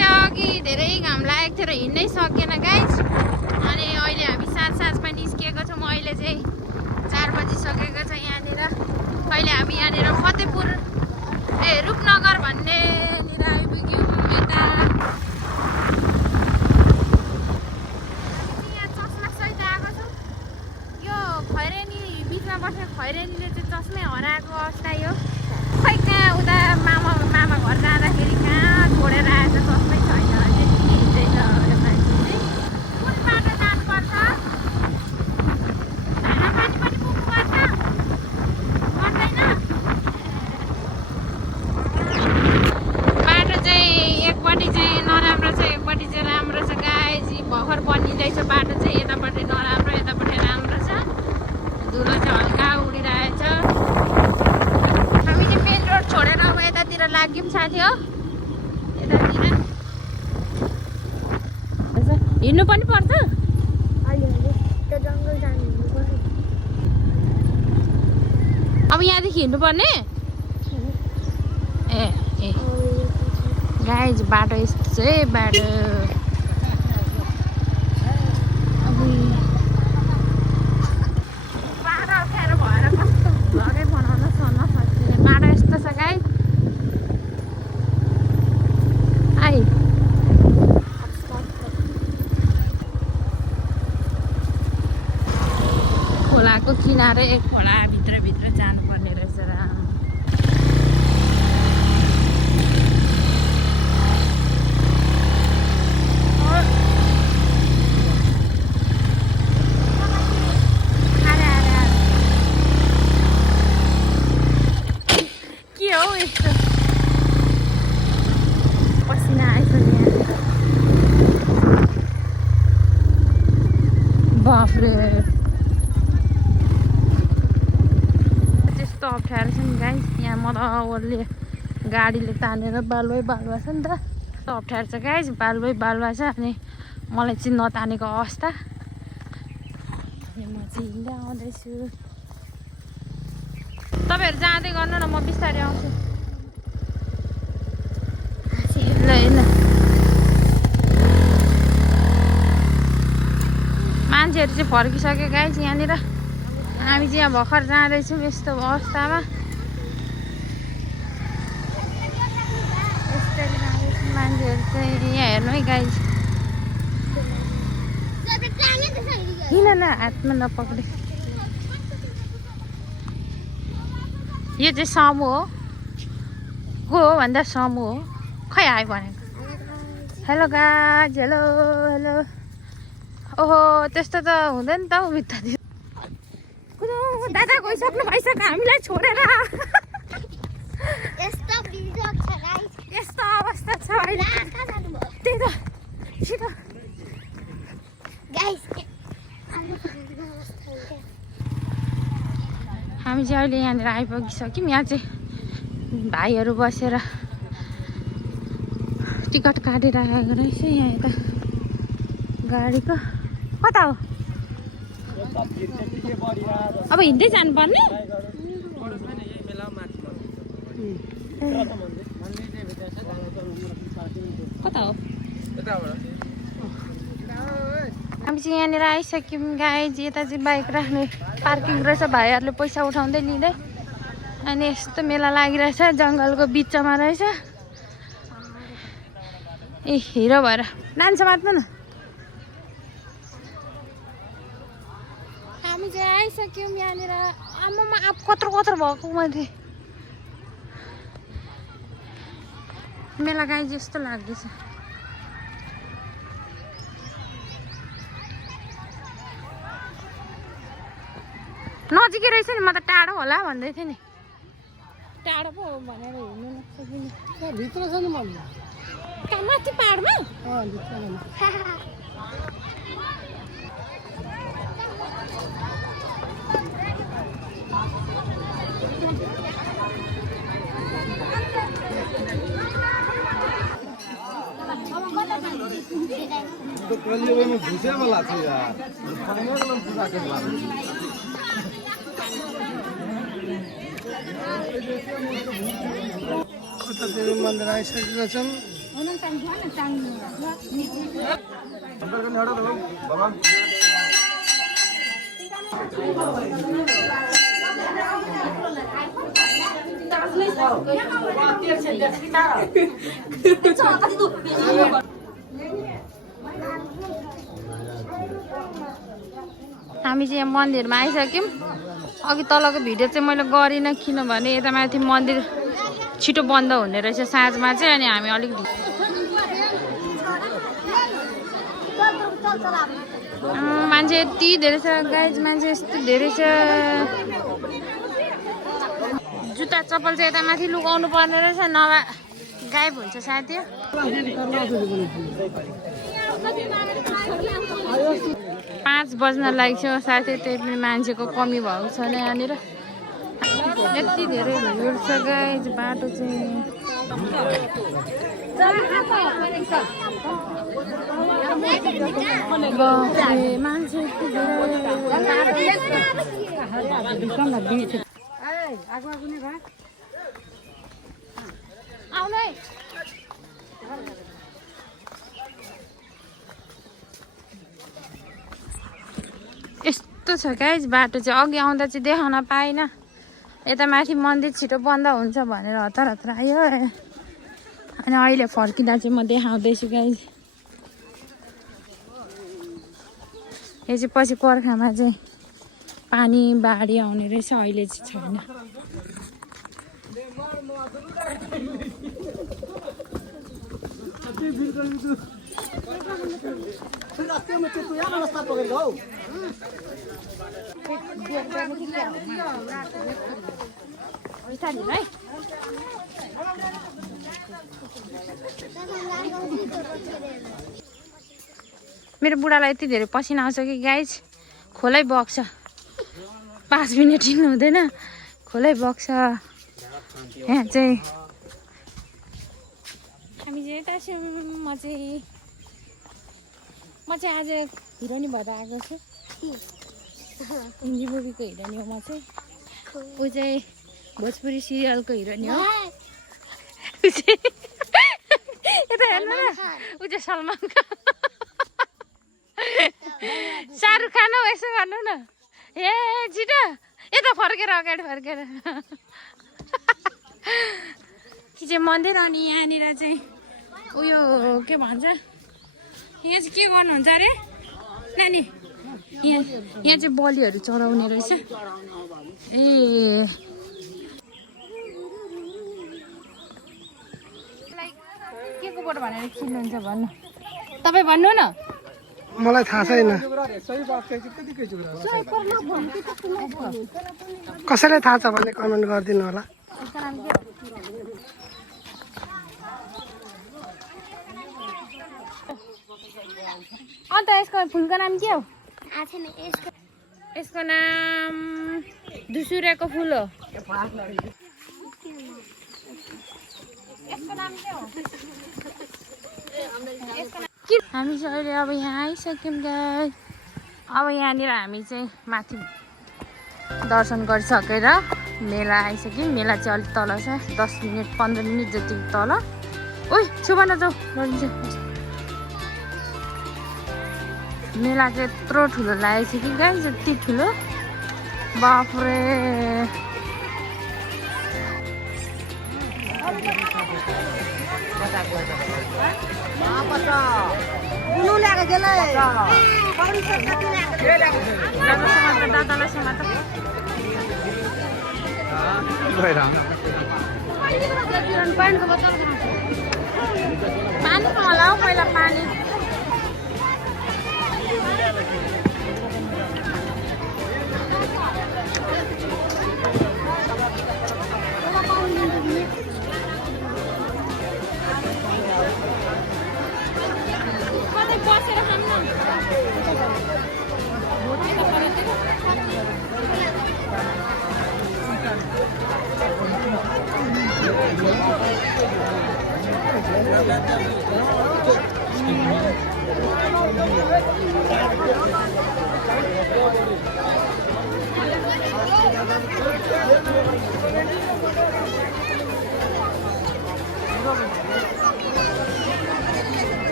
चाहिँ अघि धेरै घाम लागेको थियो र हिँड्नै सकेन गाइस। अनि अहिले हामी साँझमा निस्किएको छौँ। अहिले चाहिँ 4 बजिसकेको छ यहाँनिर। अहिले हामी यहाँनिर फतेहपुर रूपनगर भन्नेनिर आइपुग्यौँ। यता यहाँ चस्मासहित आएको छौँ। यो खैरेनी बिचमा बसेको खैरेनीले चाहिँ चस्मै हराएको अवस्था यो। खै कहाँ उता मामा घर जाँदाखेरि कहाँ छोडेर आएछ चस्मै छैन। अहिले हिँड्दैछ मान्छे चाहिँ। कुन बाटो जानुपर्छ? धानापानी पनि पुग्नुपर्छ? पर्दैन? बाटो चाहिँ एकपट्टि चाहिँ नराम्रो छ, एकपट्टि चाहिँ राम्रो छ गाइस। भर्खर बनिँदैछ बाटो चाहिँ। यतापट्टि नराम्रो, यतापट्टि राम्रो छ। धुलो चाहिँ हल्का उडिरहेछ। हामी चाहिँ मेन रोड छोडेर अब यतातिर लाग्यौँ साथी हो। यतातिर हिँड्नु पनि पर्छ। अब यहाँदेखि हिँड्नुपर्ने? ए गाइस बाटो यस्तो चाहिँ बाटो। बाटो अप्ठ्यारो भएर कस्तो घरै बनाउन सक्ने बाटो यस्तो छ गाइस। खोलाको किनारै खोला भित्र जानुपर्ने रहेछ र के हो यस्तो पसिना आइसक्यो यहाँ। बाफ्रे त्यस्तो अप्ठ्यारो छ नि गाइस। यहाँ मजाले गाडीले तानेर बालुवै बालुवा छ नि त। कस्तो अप्ठ्यारो छ गाइस। बालुवै बालुवा छ। अनि मलाई चाहिँ नतानेको अवस्था। अनि म चाहिँ हिँड्दै आउँदैछु। तपाईँहरू जाँदै गर्नु न, म बिस्तारै आउँछु। ल मान्छेहरू चाहिँ फर्किसक्यो गाइस यहाँनिर। हामी चाहिँ यहाँ भर्खर जाँदैछौँ यस्तो अवस्थामा। यस्तरी जाँदैछौँ मान्छेहरू चाहिँ। यहाँ हेर्नु है गाइस। हिँड न, हातमा नपक्रे। यो चाहिँ समूह हो। को हो भन्दा समूह हो। खै आयो भनेको। Hello guys, hello hello. ओहो त्यस्तो त हुँदैन त हौ भित्तातिर। दादा गइसक्नु भइसक्यो हामीलाई छोडेर। यस्तो अवस्था छ अहिले। त्यही त छिटो हामी चाहिँ अहिले यहाँनिर आइपुगिसक्यौँ। यहाँ चाहिँ भाइहरू बसेर टिकट काटिरहेको रहेछ। यहाँ यता गाडीको कता हो? अब हिँड्दै जानुपर्ने? कता हो? हामी चाहिँ यहाँनिर आइसक्यौँ गाइस। यता चाहिँ बाइक राख्ने पार्किङ रहेछ। भाइहरूले पैसा उठाउँदै लिँदै। अनि यस्तो मेला लागिरहेछ। जङ्गलको बिचमा रहेछ। ए हिरो भएर डान्स मात्नु न। हामी चाहिँ आइसक्यौँ यहाँनिर। आमामा अब कत्रो भएको मैले। मेला गाई जस्तो लाग्दैछ। नजिकै रहेछ नि। म त टाढो होला भन्दै थिएँ नि। टाढो पो हो भनेर हिँड्नु नसकिने। भित्र छ नि मलाई। कहाँ माथि पाहाडमा? तो कल्ले में घुसे वाला था यार। खाने वाला पूरा कर ला। कता देवी मन्दिर आइसकेका छन्। हामी चाहिँ यहाँ मन्दिरमा आइसक्यौँ अघि तलको भिडियो चाहिँ मैले गरिनँ किनभने यता माथि मन्दिर छिटो बन्द हुने रहेछ साँझमा चाहिँ अनि हामी अलिक मान्छे यति धेरै छ गाइज मान्छे यस्तो धेरै छ जुत्ता चप्पल चाहिँ यता माथि लुकाउनु पर्ने रहेछ नभए गायब हुन्छ साथी 5 बज्न लाग्छ साथै त्यही पनि मान्छेको कमी भएको छैन यहाँनिर यति धेरै भिड छ गाइज बाटो चाहिँ मान्छे आउनै यस्तो छ गाइज बाटो चाहिँ अघि आउँदा चाहिँ देखाउन पाइनँ यता माथि मन्दिर छिटो बन्द हुन्छ भनेर हतार हतार आयो अनि अहिले फर्किँदा चाहिँ म देखाउँदैछु गाइज यो चाहिँ पछि पर्खामा चाहिँ पानी बाढी आउने रहेछ अहिले चाहिँ छैन मेरो बुढालाई यति धेरै पसिना आउँछ कि गाइज खोलै बग्छ 5 मिनट हिँड्नु हुँदैन खोलै बग्छ यहाँ चाहिँ हामी चाहिँ यता छौँ म चाहिँ आज हिरोनी भएर आएको छु हिन्दी मुभीको हिरोनी हो म चाहिँ ऊ चाहिँ भोजपुरी सिरियलको हिरोनी हो यता हेर्नु न ऊ चाहिँ सलमान खान शाहरुख खान हो यसो गर्नु न ए छिटो यता फर्केर अगाडि फर्केर कि चाहिँ मन्दिर अनि यहाँनिर चाहिँ उयो के भन्छ यहाँ चाहिँ के गर्नुहुन्छ अरे नानी यहाँ चाहिँ बलिहरू चढाउने रहेछ ए के को बाट भनेर चिन्नुहुन्छ भन्नु तपाईँ भन्नु न मलाई थाहा छैन कसैलाई थाहा छ भने कमेन्ट गरिदिनु होला अन्त यसको फुलको नाम के हो यसको नाम दुसुरेको फुल हो हामी चाहिँ अहिले अब यहाँ आइसक्यौँ गाइस अब यहाँनिर हामी चाहिँ माथि दर्शन गरिसकेर मेला आइसक्यौँ मेला चाहिँ अलिक तल छ 10 मिनट 15 मिनट जति तल ओइ छुबन जाऊ गरिन्छ मेला चाहिँ यत्रो ठुलो लागेको छ कि गाइस यति ठुलो बाफ्रे पानी होला हौ पहिला पानी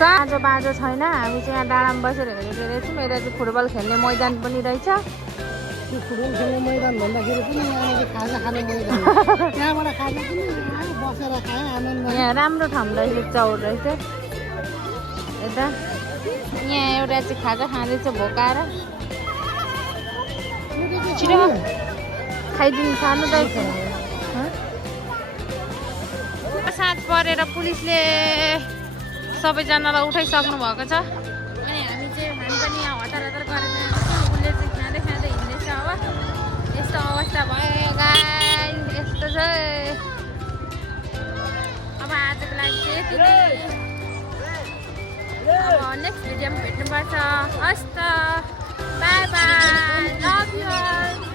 साँझो बाँझो छैन हामी चाहिँ यहाँ डाँडामा बसेर हेरेको रहेछौँ यता चाहिँ फुटबल खेल्ने मैदान पनि रहेछ त्यो फुटबल खेल्ने मैदान भन्दाखेरि पनि यहाँनिर खाजा खाने मैदान त्यहाँबाट खाजा पनि बसेर खाएँ आनन्द यहाँ राम्रो ठाउँ रहेछ चौर रहेछ यता यहाँ एउटा चाहिँ खाजा खाँदैछ भोकाएर छिटो खाइदिनु खानु त साँझ परेर पुलिसले सबैजनालाई उठाइसक्नु भएको छ अनि हामी पनि यहाँ हतार हतार गरेर उसले चाहिँ खाँदै खाँदै हिँड्दैछ अब यस्तो अवस्था भयो गाई यस्तो छ अब आजको लागि चाहिँ यति नै अब नेक्स्ट भिडियोमा भेट्नुपर्छ हस् त बाई बाई लभ यु